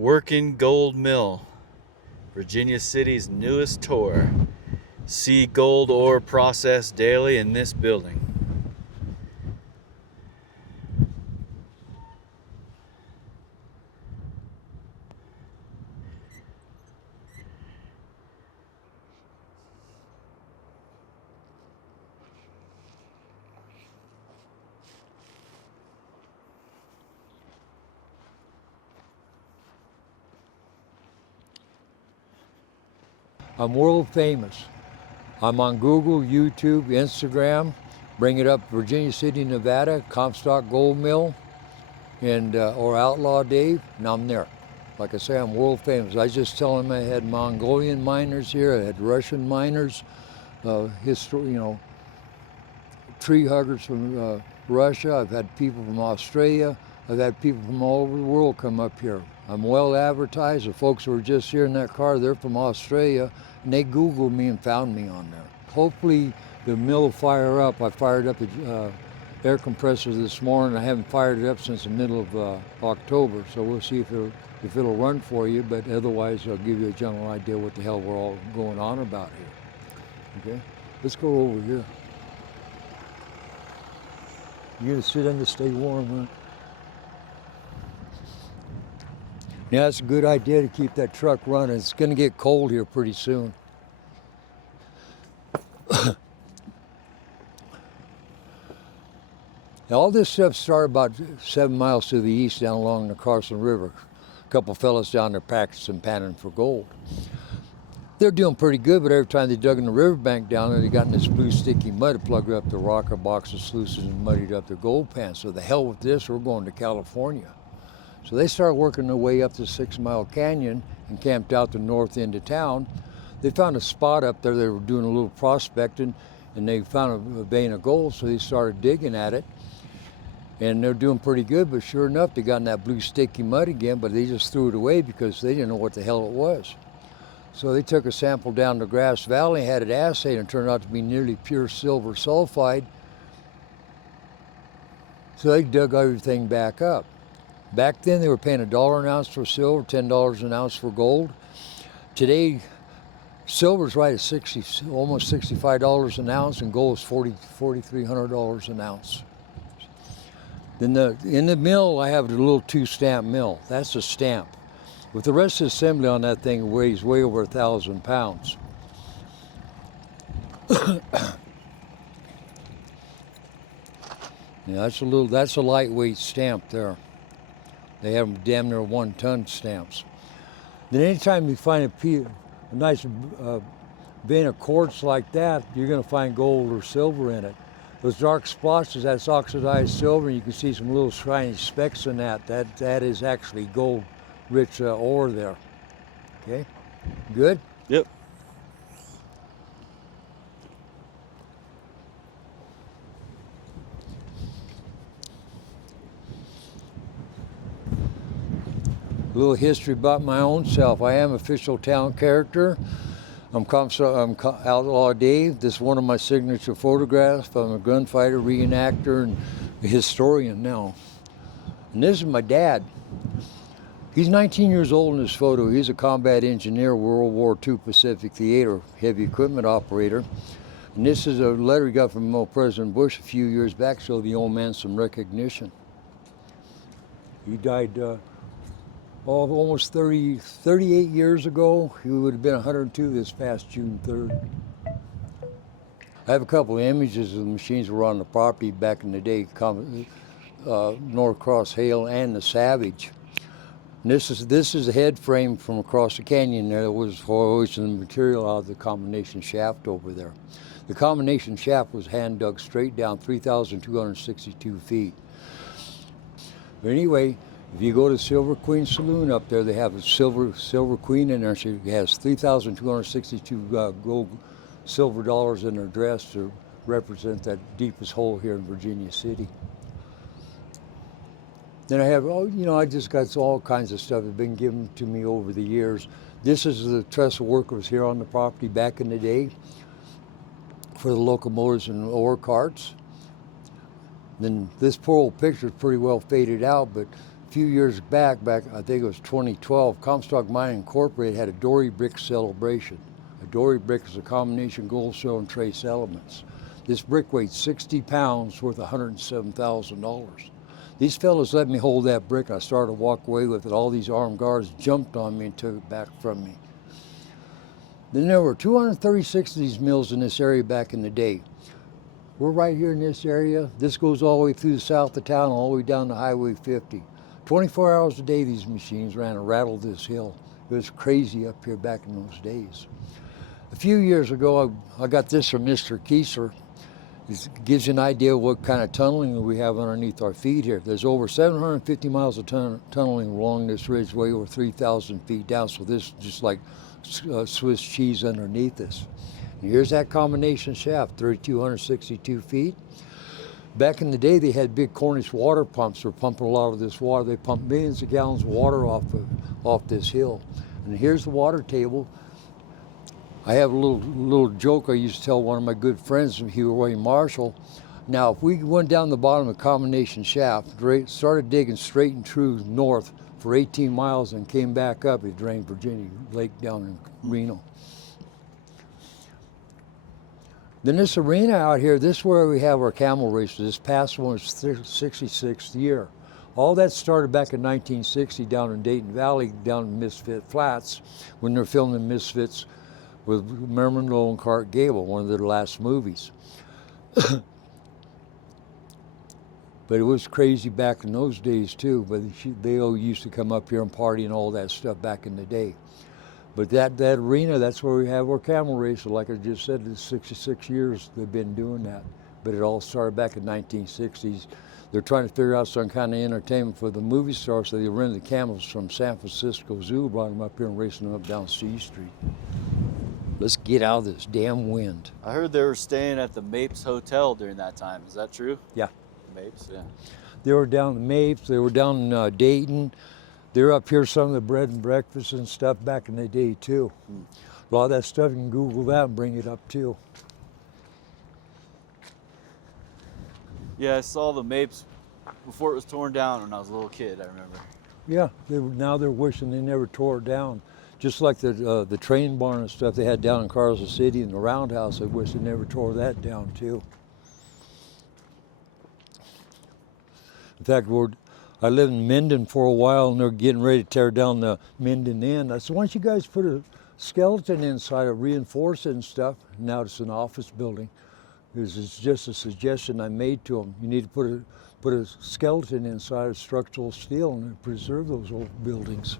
Working Gold Mill, Virginia City's newest tour. See gold ore processed daily in this building. I'm world famous. I'm on Google, YouTube, Instagram. Bring it up, Virginia City, Nevada, Comstock Gold Mill, and or Outlaw Dave, and I'm there. Like I say, I'm world famous. I just tell them I had Mongolian miners here, I had Russian miners, tree huggers from Russia. I've had people from Australia. I've had people from all over the world come up here. I'm well advertised. The folks who were just here in that car, they're from Australia, and they Googled me and found me on there. Hopefully the mill will fire up. I fired up the air compressor this morning. I haven't fired it up since the middle of October, so we'll see if it'll run for you, but otherwise I'll give you a general idea what the hell we're all going on about here. Okay, let's go over here. You're gonna sit in to stay warm, huh? Yeah, it's a good idea to keep that truck running. It's gonna get cold here pretty soon. Now, all this stuff started about 7 miles to the east down along the Carson River. A couple fellas down there practicing panning for gold. They're doing pretty good, but every time they dug in the riverbank down there, they got in this blue sticky mud. It plugged up the rocker box of sluices and muddied up their gold pans. So the hell with this, we're going to California. So they started working their way up the 6 Mile Canyon and camped out the north end of town. They found a spot up there. They were doing a little prospecting, and they found a vein of gold, so they started digging at it. And they're doing pretty good, but sure enough, they got in that blue sticky mud again, but they just threw it away because they didn't know what the hell it was. So they took a sample down to Grass Valley, had it assayed, and it turned out to be nearly pure silver sulfide. So they dug everything back up. Back then, they were paying $1 an ounce for silver, $10 an ounce for gold. Today, silver's right at almost $65 an ounce, and gold is $4,300 an ounce. Then in the mill, I have a little 2-stamp mill. That's a stamp. With the rest of the assembly on that thing, it weighs way over 1,000 pounds. Yeah, that's a lightweight stamp there. They have them damn near 1-ton stamps. Then anytime you find a nice vein of quartz like that, you're gonna find gold or silver in it. Those dark splotches, that's oxidized silver, and you can see some little shiny specks in that. That is actually gold-rich ore there. Okay, good? Yep. A little history about my own self. I am official town character. I'm Outlaw Dave. This is one of my signature photographs. I'm a gunfighter, reenactor, and a historian now. And this is my dad. He's 19 years old in this photo. He's a combat engineer, World War II Pacific Theater, heavy equipment operator. And this is a letter he got from President Bush a few years back, so the old man some recognition. He died almost 38 years ago. He would have been 102 this past June 3rd. I have a couple of images of the machines that were on the property back in the day, Norcross Hale and the Savage. And this is a head frame from across the canyon there that was hoisting the material out of the combination shaft over there. The combination shaft was hand dug straight down 3,262 feet. But anyway, if you go to Silver Queen Saloon up there, they have a Silver Queen in there. She has 3,262 gold silver dollars in her dress to represent that deepest hole here in Virginia City. Then I have, I just got all kinds of stuff that's been given to me over the years. This is the trestle work that was here on the property back in the day for the locomotives and ore carts. Then this poor old picture is pretty well faded out, but A few years back, I think it was 2012, Comstock Mining Incorporated had a Dory brick celebration. A Dory brick is a combination gold, silver, and trace elements. This brick weighed 60 pounds, worth $107,000. These fellas let me hold that brick. I started to walk away with it. All these armed guards jumped on me and took it back from me. Then there were 236 of these mills in this area back in the day. We're right here in this area. This goes all the way through the south of town, all the way down to Highway 50. 24 hours a day these machines ran and rattled this hill. It was crazy up here back in those days. A few years ago, I got this from Mr. Kieser. It gives you an idea of what kind of tunneling we have underneath our feet here. There's over 750 miles of tunneling along this ridgeway, over 3,000 feet down, so this is just like Swiss cheese underneath us. And here's that combination shaft, 3,262 feet. Back in the day, they had big Cornish water pumps. They're pumping a lot of this water. They pump millions of gallons of water off this hill. And here's the water table. I have a little joke I used to tell one of my good friends, Hugh Roy Marshall. Now, if we went down the bottom of the combination shaft, started digging straight and true north for 18 miles and came back up, it drained Virginia Lake down in Reno. Then this arena out here, this is where we have our camel races. This past one is 66th year. All that started back in 1960 down in Dayton Valley, down in Misfit Flats, when they're filming Misfits with Marilyn Monroe and Clark Gable, one of their last movies. But it was crazy back in those days too, but they all used to come up here and party and all that stuff back in the day. But that arena, that's where we have our camel race. Like I just said, it's 66 years they've been doing that. But it all started back in 1960s. They're trying to figure out some kind of entertainment for the movie stars, so they rented the camels from San Francisco Zoo, brought them up here and racing them up down C Street. Let's get out of this damn wind. I heard they were staying at the Mapes Hotel during that time. Is that true? Yeah. Mapes, yeah. They were down in Mapes, they were down in Dayton. They're up here, some of the bread and breakfast and stuff back in the day too. A lot of that stuff, you can Google that and bring it up too. Yeah, I saw the Mapes before it was torn down when I was a little kid, I remember. Yeah, now they're wishing they never tore it down. Just like the train barn and stuff they had down in Carson City and the roundhouse, they wish they never tore that down too. In fact, I lived in Minden for a while, and they're getting ready to tear down the Minden Inn. I said, why don't you guys put a skeleton inside it, reinforce it and stuff? Now it's an office building. It's just a suggestion I made to them. You need to put a skeleton inside of structural steel and preserve those old buildings.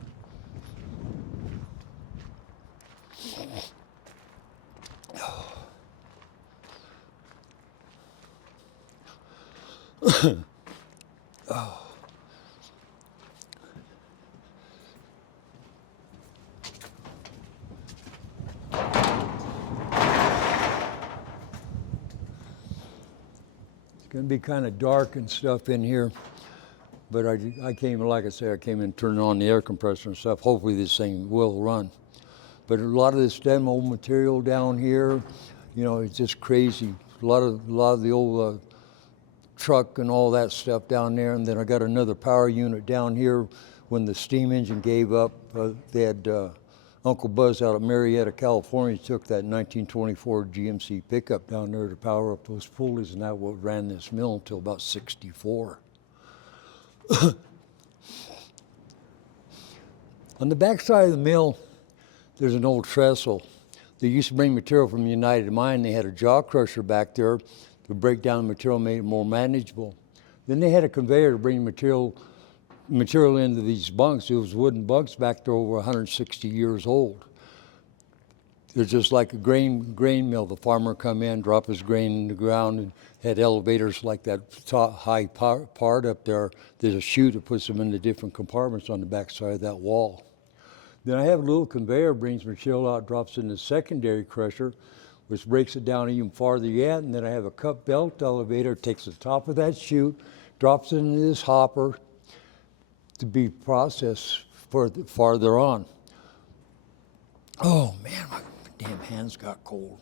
Oh. It's going to be kind of dark and stuff in here, but I came, like I said, I came in turning on the air compressor and stuff. Hopefully this thing will run. But a lot of this demo material down here, you know, it's just crazy. A lot of the old truck and all that stuff down there, and then I got another power unit down here. When the steam engine gave up, they had Uncle Buzz out of Marietta, California, took that 1924 GMC pickup down there to power up those pulleys, and that what ran this mill until about 64. On the back side of the mill, there's an old trestle. They used to bring material from United Mine. They had a jaw crusher back there to break down the material, make it more manageable. Then they had a conveyor to bring material into these bunks. It was wooden bunks back there over 160 years old. They're just like a grain mill. The farmer come in, drop his grain in the ground, and had elevators like that top high part up there. There's a chute that puts them into different compartments on the back side of that wall. Then I have a little conveyor, brings material out, drops in the secondary crusher, which breaks it down even farther yet. And then I have a cup belt elevator, takes the top of that chute, drops it into this hopper to be processed farther on. Oh man, my damn hands got cold.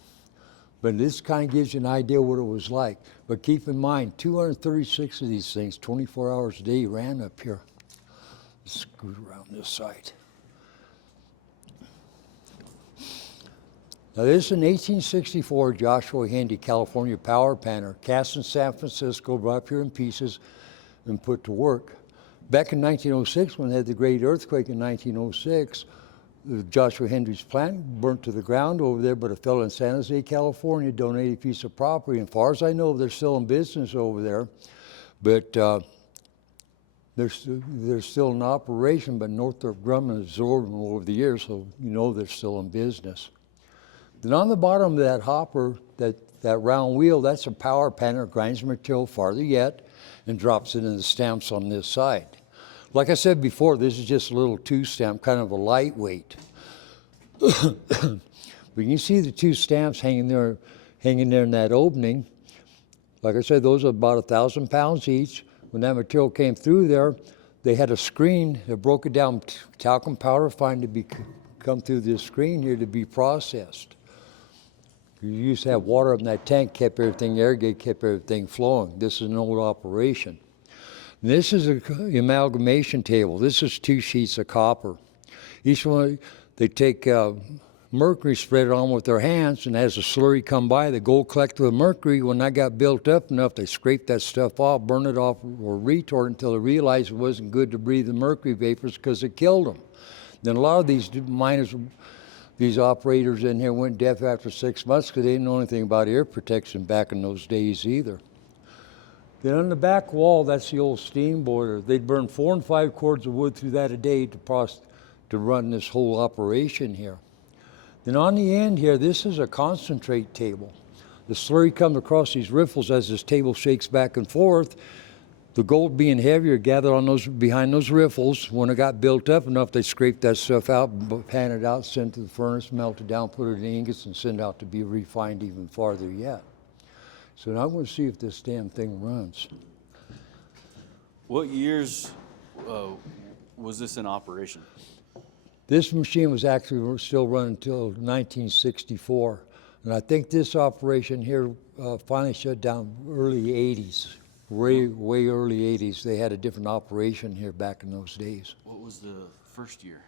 But this kind of gives you an idea what it was like. But keep in mind, 236 of these things, 24 hours a day, ran up here. scoot around this side. Now this is an 1864 Joshua Hendy California power panner, cast in San Francisco, brought up here in pieces and put to work. Back in 1906, when they had the great earthquake in 1906, Joshua Henry's plant burnt to the ground over there, but a fellow in San Jose, California donated a piece of property. And as far as I know, they're still in business over there, but they're still in operation, but Northrop Grumman absorbed them over the years, so you know they're still in business. Then on the bottom of that hopper, that round wheel, that's a power panner, grinds material farther yet, and drops it in the stamps on this side. Like I said before, this is just a little two stamp, kind of a lightweight. But you can see the two stamps hanging there in that opening. Like I said, those are about 1,000 pounds each. When that material came through there, they had a screen that broke it down, talcum powder fine to come through this screen here to be processed. You used to have water up in that tank, kept everything irrigated, kept everything flowing. This is an old operation. This is an amalgamation table. This is 2 sheets of copper. Each one, they take mercury, spread it on with their hands, and as the slurry come by, the gold collected the mercury. When that got built up enough, they scraped that stuff off, burn it off, or retort until they realized it wasn't good to breathe the mercury vapors because it killed them. Then a lot of these miners, these operators in here went deaf after 6 months because they didn't know anything about air protection back in those days either. Then on the back wall, that's the old steam boiler. They'd burn 4 and 5 cords of wood through that a day to run this whole operation here. Then on the end here, this is a concentrate table. The slurry comes across these riffles as this table shakes back and forth. The gold being heavier gathered on behind those riffles. When it got built up enough, they scraped that stuff out, pan it out, sent it to the furnace, melt it down, put it in ingots, and send it out to be refined even farther yet. So now I'm going to see if this damn thing runs. What years was this in operation? This machine was actually still running until 1964. And I think this operation here finally shut down early 80s, way early 80s. They had a different operation here back in those days. What was the first year?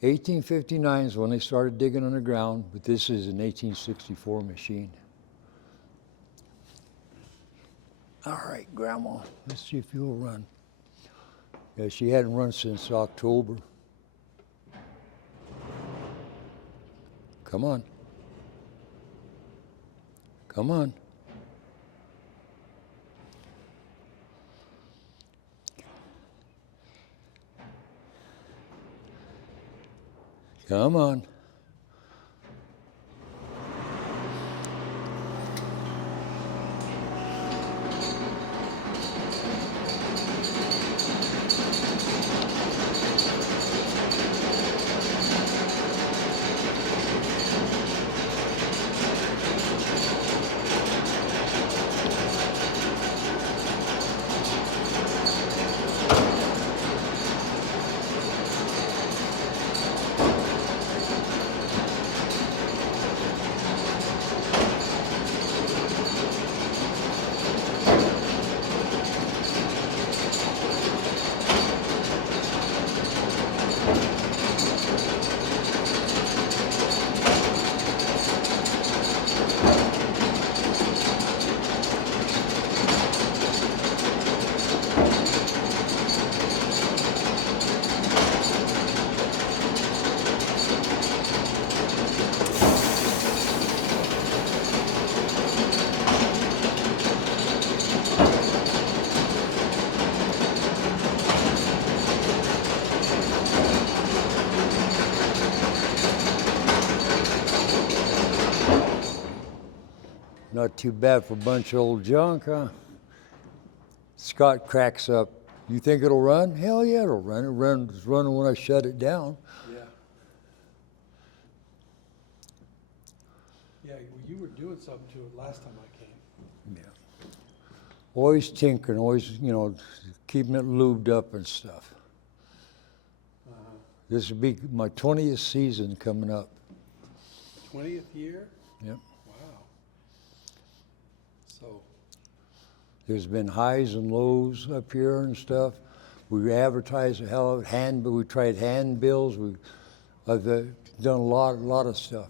1859 is when they started digging underground, but this is an 1864 machine. All right, Grandma, let's see if you'll run. Yeah, she hadn't run since October. Come on. Come on. Come on. Not too bad for a bunch of old junk, huh? Scott cracks up. You think it'll run? Hell yeah, it'll run. It's running when I shut it down. Yeah. Yeah, well, you were doing something to it last time I came. Yeah. Always tinkering, always, keeping it lubed up and stuff. Uh-huh. This will be my 20th season coming up. 20th year? Yep. Wow. So, There's been highs and lows up here and stuff. We advertised the hell of it. We tried handbills. I've done a lot of stuff.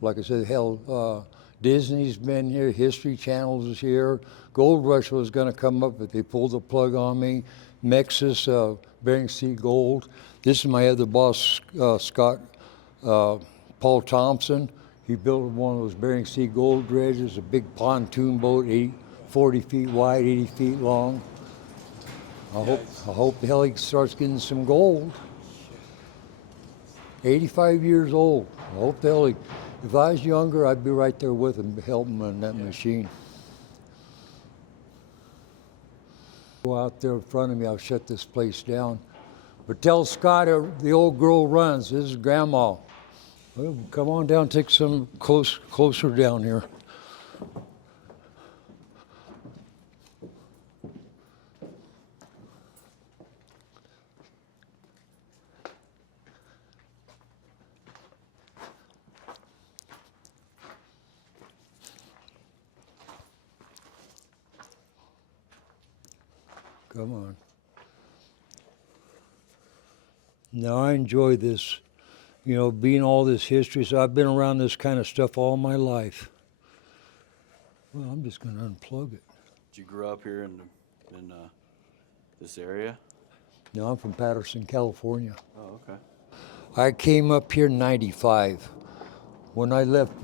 Like I said, hell, Disney's been here. History Channel is here. Gold Rush was going to come up, but they pulled the plug on me. Mexis, Bering Sea Gold. This is my other boss, Scott Paul Thompson. He built one of those Bering Sea Gold dredges, a big pontoon boat, 40 feet wide, 80 feet long. I hope the hell he starts getting some gold. 85 years old. I hope the hell if I was younger, I'd be right there with him, helping him on that machine. Go out there in front of me, I'll shut this place down. But tell Scott the old girl runs. This is Grandma. Well, come on down, take some closer down here. Come on. Now I enjoy this, being all this history. So I've been around this kind of stuff all my life. Well, I'm just going to unplug it. Did you grow up here in this area? No, I'm from Patterson, California. Oh, okay. I came up here in '95. When I left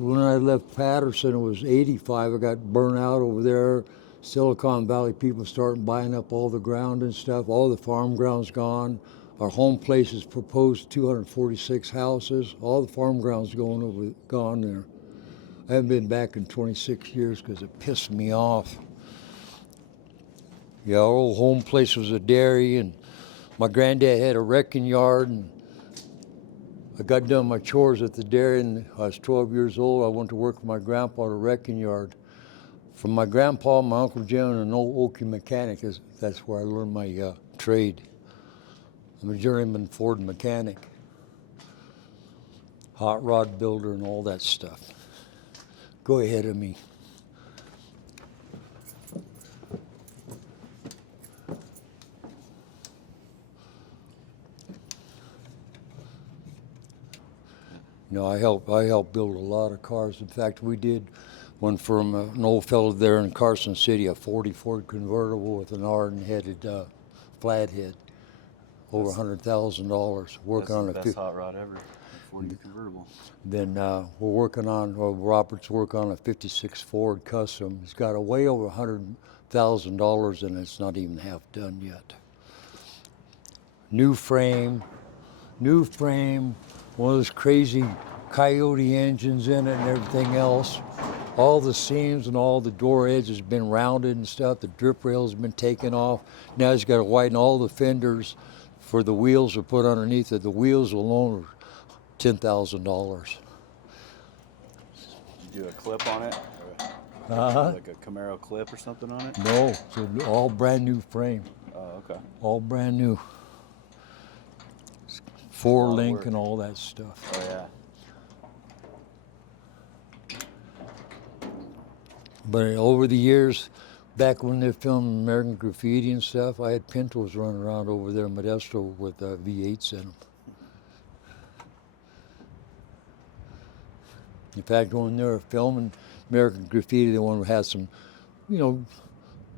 Patterson, it was '85. I got burnt out over there. Silicon Valley people started buying up all the ground and stuff. All the farm ground's gone. Our home place is proposed 246 houses. All the farm ground's gone there. I haven't been back in 26 years because it pissed me off. Yeah, our old home place was a dairy, and my granddad had a wrecking yard, and I got done my chores at the dairy, and I was 12 years old. I went to work with my grandpa at a wrecking yard. From my grandpa, my Uncle Jim, and an old Okie mechanic, that's where I learned my trade. I'm a journeyman Ford mechanic, hot rod builder, and all that stuff. Go ahead of me. I helped build a lot of cars. In fact, we did one from an old fellow there in Carson City, a 40 Ford convertible with an Arden-headed flathead, over $100,000. Working on the best hot rod ever, 40 convertible. Then we're working on, Robert's working on a 56 Ford Custom. It's got a way over $100,000 and it's not even half done yet. New frame, one of those crazy Coyote engines in it and everything else. All the seams and all the door edges have been rounded and stuff. The drip rails have been taken off. Now he's got to widen all the fenders for the wheels are put underneath it. The wheels alone are $10,000. You do a clip on it? Like a Camaro clip or something on it? No, it's an all brand new frame. Oh, okay. All brand new. Four link and all that stuff. Oh, yeah. But over the years, back when they filmed American Graffiti and stuff, I had Pintos running around over there in Modesto with V8s in them. In fact, when they were filming American Graffiti, they wanted to have some,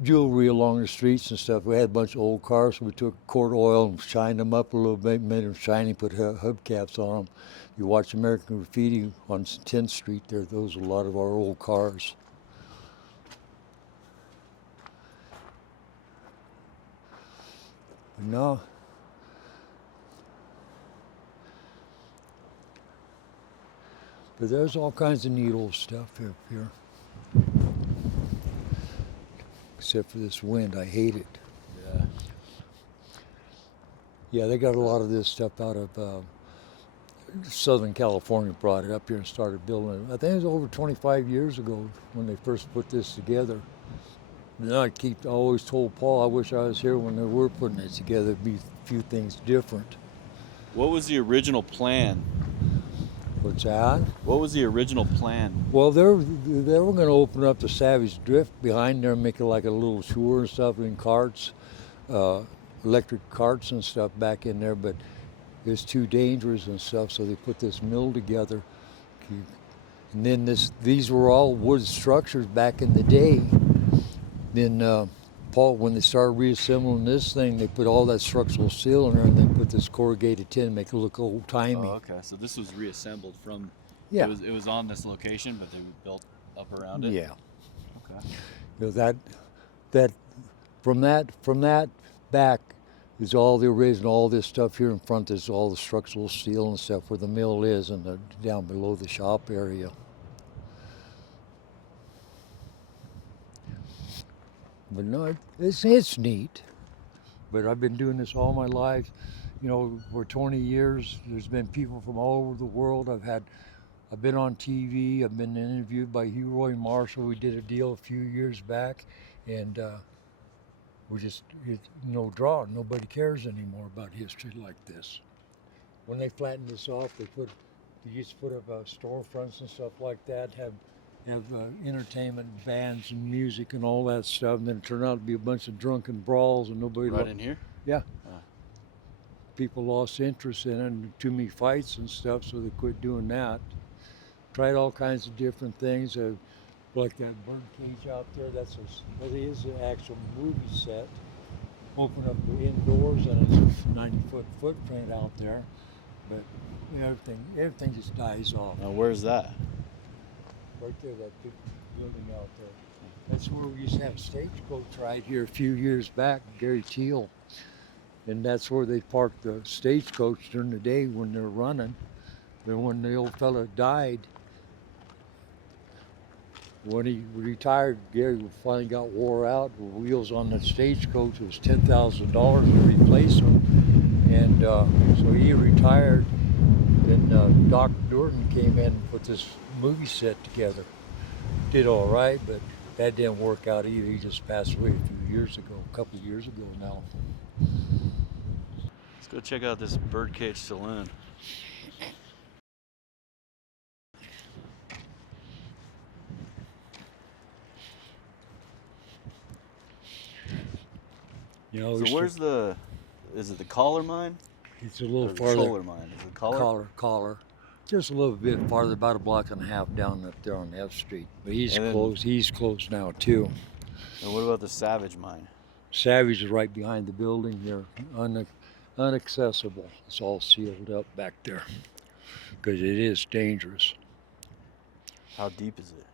jewelry along the streets and stuff. We had a bunch of old cars, so we took quart oil and shined them up a little bit, made them shiny, put hubcaps on them. You watch American Graffiti on 10th Street there, those are a lot of our old cars. No. But there's all kinds of neat old stuff up here. Except for this wind, I hate it. Yeah. Yeah, they got a lot of this stuff out of Southern California, brought it up here and started building it. I think it was over 25 years ago when they first put this together. And I always told Paul, I wish I was here when they were putting it together. It'd be a few things different. What was the original plan? What's that? What was the original plan? Well, they were going to open up the Savage Drift behind there and make it like a little tour and stuff in carts. electric carts and stuff back in there, but it's too dangerous and stuff, so they put this mill together. And then these were all wood structures back in the day. Then Paul, when they started reassembling this thing, they put all that structural steel in there, and they put this corrugated tin to make it look old timey. Oh, okay. So this was reassembled from. Yeah. It was on this location, but they built up around it. Yeah. Okay. You know, that from that back is all the original, all this stuff here in front is all the structural steel and stuff where the mill is, and down below the shop area. But no, it's neat. But I've been doing this all my life. You know, for 20 years, there's been people from all over the world. I've been on TV. I've been interviewed by Hugh Roy Marshall. We did a deal a few years back, and it's no draw. Nobody cares anymore about history like this. When they flattened this off, they used to put up storefronts and stuff like that, have entertainment bands and music and all that stuff, and then it turned out to be a bunch of drunken brawls and nobody. Right in here. Yeah. People lost interest in it, and too many fights and stuff, so they quit doing that. Tried all kinds of different things, like that bird cage out there. That is an actual movie set. Open up the indoors, and it's a 90-foot footprint out there, but everything just dies off. Now, where's that? Right there, that big building out there. That's where we used to have stagecoach right here a few years back, Gary Teal. And that's where they parked the stagecoach during the day when they're running. Then when the old fella died, when he retired, Gary finally got wore out. The wheels on the stagecoach, it was $10,000 to replace them. And so he retired. Then Dr. Durden came in and put this movie set together. Did all right, but that didn't work out either. He just passed away a couple of years ago now. Let's go check out this birdcage saloon. You know, So where's is it the collar mine? It's a little Or the farther. Shoulder mine. Is it collar? Collar. Just a little bit farther, about a block and a half down up there on F Street. But he's And then- closed. He's closed now too. And what about the Savage mine? Savage is right behind the building here, unaccessible. It's all sealed up back there because it is dangerous. How deep is it?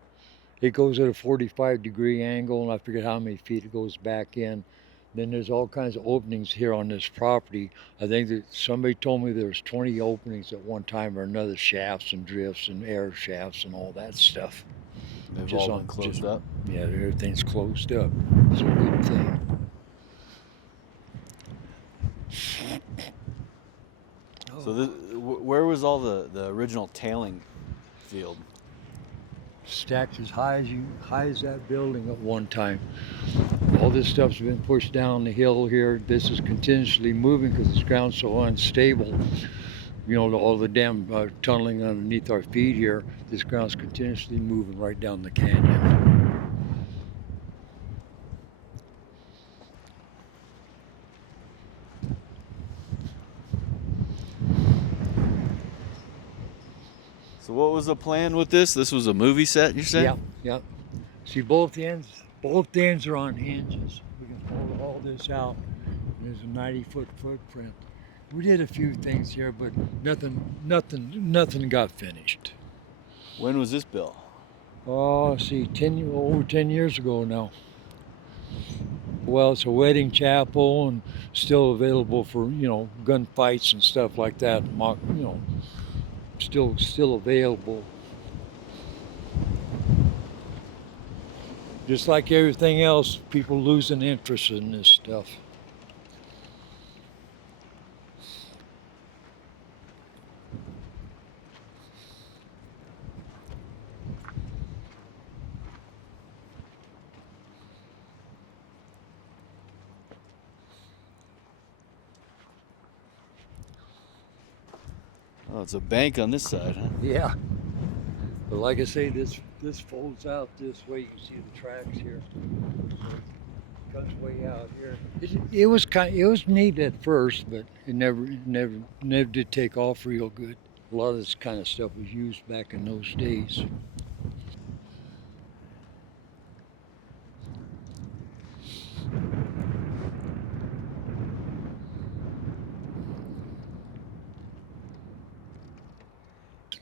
It goes at a 45-degree angle, and I forget how many feet it goes back in. Then there's all kinds of openings here on this property. I think that somebody told me there's 20 openings at one time or another, shafts and drifts and air shafts and all that stuff. They've all been closed up? Yeah, everything's closed up. It's a good thing. So where was all the original tailing field? Stacked as high as that building at one time. All this stuff's been pushed down the hill here. This is continuously moving because this ground's so unstable. You know, all the damn tunneling underneath our feet here. This ground's continuously moving right down the canyon. So what was the plan with this? This was a movie set, you said? Yeah. See, both ends are on hinges. We can pull all this out. There's a 90-foot footprint. We did a few things here, but nothing got finished. When was this built? Oh, see, over 10 years ago now. Well, it's a wedding chapel and still available for, gunfights and stuff like that. Still available. Just like everything else, people losing interest in this stuff. Oh, it's a bank on this side, huh? Yeah. But like I say, this folds out this way. You can see the tracks here. Cuts way out here. It was it was neat at first, but it never did take off real good. A lot of this kind of stuff was used back in those days.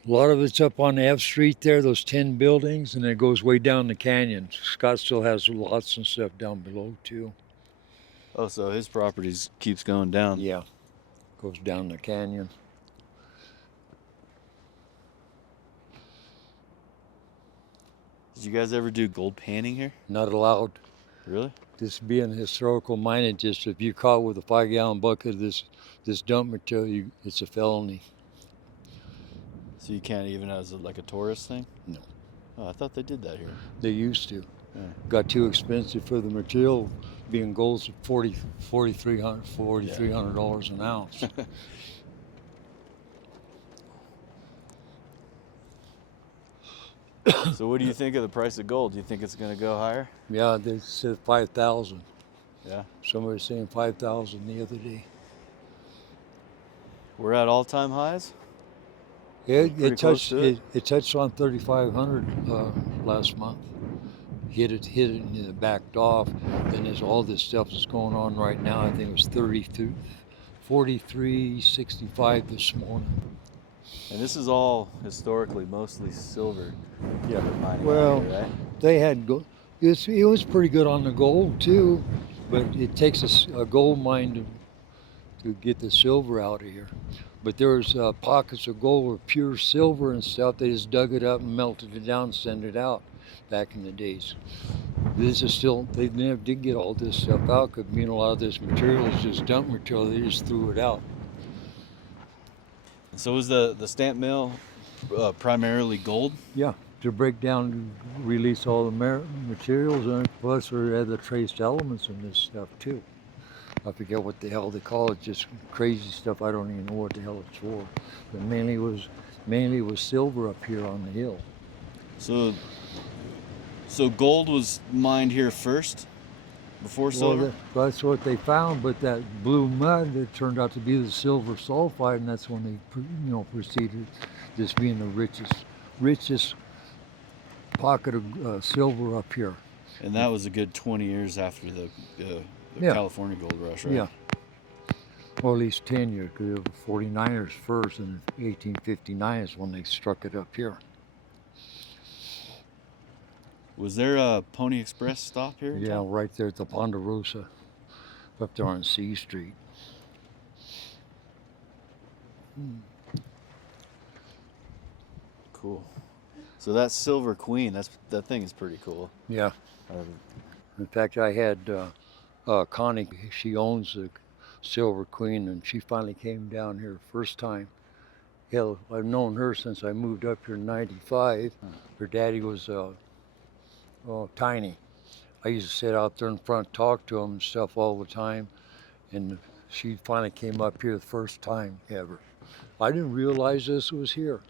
A lot of it's up on F Street there, those 10 buildings, and it goes way down the canyon. Scott still has lots of stuff down below too. Oh, so his properties keeps going down. Yeah, goes down the canyon. Did you guys ever do gold panning here? Not allowed. Really? This being a historical mining district, if you're caught with a 5-gallon bucket of this dump material, it's a felony. So you can't even as like a tourist thing? No. Oh, I thought they did that here. They used to. Yeah. Got too expensive for the material, being gold's $4,300 an ounce. So what do you think of the price of gold? Do you think it's going to go higher? Yeah, they said 5,000. Yeah. Somebody was saying 5,000 the other day. We're at all-time highs? It close touched to it? it touched on 3,500 last month. Hit it, and it backed off. Then there's all this stuff that's going on right now. I think it was 43.65 this morning. And this is all historically mostly silver. Yeah. Mining Well, out here, right? they had it was pretty good on the gold too, but it takes a gold mine to get the silver out of here. But there's pockets of gold or pure silver and stuff. They just dug it up and melted it down and sent it out back in the days. This is still, they never did get all this stuff out because a lot of this material is just dump material. They just threw it out. So was the stamp mill primarily gold? Yeah, to break down, release all the materials, and plus we had the trace elements in this stuff too. I forget what the hell they call it, just crazy stuff. I don't even know what the hell it's for. But mainly was silver up here on the hill. So gold was mined here first, before silver? Well, that's what they found, but that blue mud, it turned out to be the silver sulfide, and that's when they, proceeded this being the richest pocket of silver up here. And that was a good 20 years after the Yeah. California gold rush, right? Yeah. Or at least 10 years, because it was 49ers first, and 1859 is when they struck it up here. Was there a Pony Express stop here? Yeah, right there at the Ponderosa, up there on C Street. Cool. So that Silver Queen, that thing is pretty cool. Yeah. In fact, I had Connie, she owns the Silver Queen, and she finally came down here first time. Yeah, I've known her since I moved up here in '95. Her daddy was tiny. I used to sit out there in front, talk to him and stuff all the time, and she finally came up here the first time ever. I didn't realize this was here.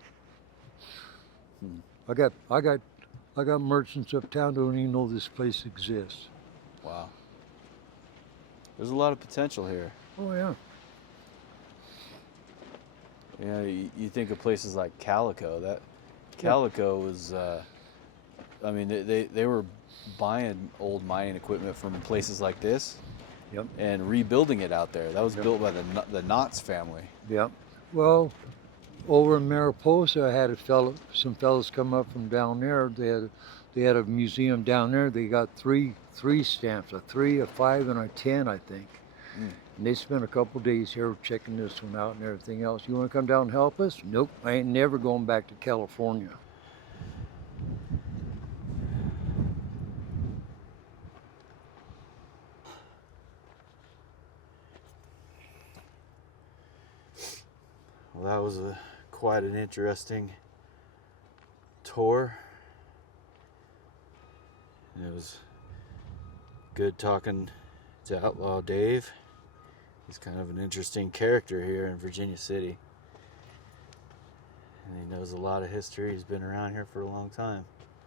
I got merchants uptown who don't even know this place exists. Wow. There's a lot of potential here. Oh yeah. Yeah, you think of places like Calico. That Calico was, I mean, they were buying old mining equipment from places like this, Yep. and rebuilding it out there. That was built by the Knotts family. Yep. Well, over in Mariposa, I had some fellas come up from down there. They had a museum down there. They got three stamps, a 3, a 5, and a 10, I think. And they spent a couple days here checking this one out and everything else. You want to come down and help us? Nope, I ain't never going back to California. Well, that was quite an interesting tour. And it was good talking to Outlaw Dave. He's kind of an interesting character here in Virginia City. And he knows a lot of history. He's been around here for a long time.